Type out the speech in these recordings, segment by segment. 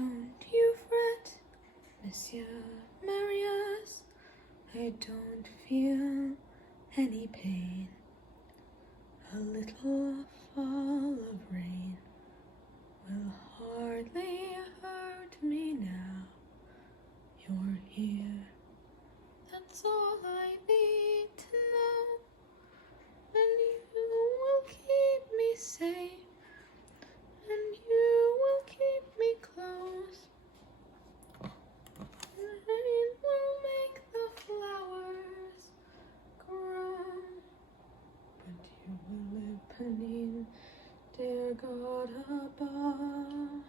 Don't you fret, Monsieur Marius, I don't feel any pain. A little fall of rain will hardly hurt me now. You're here, that's all I need to know. And you will keep me safe, and you will keep me close. Rain will make the flowers grow, but you will live beneath, dear God above.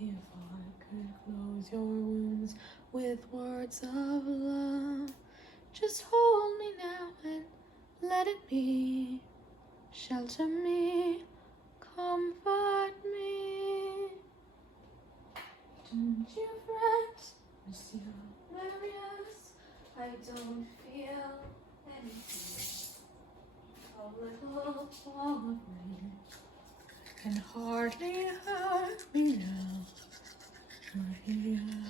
If I could close your wounds with words of love, just hold me now and let it be. Shelter me, comfort me. Don't you fret, Monsieur Marius, I don't feel anything. A little fall of rain can hardly hurt me now. You're here.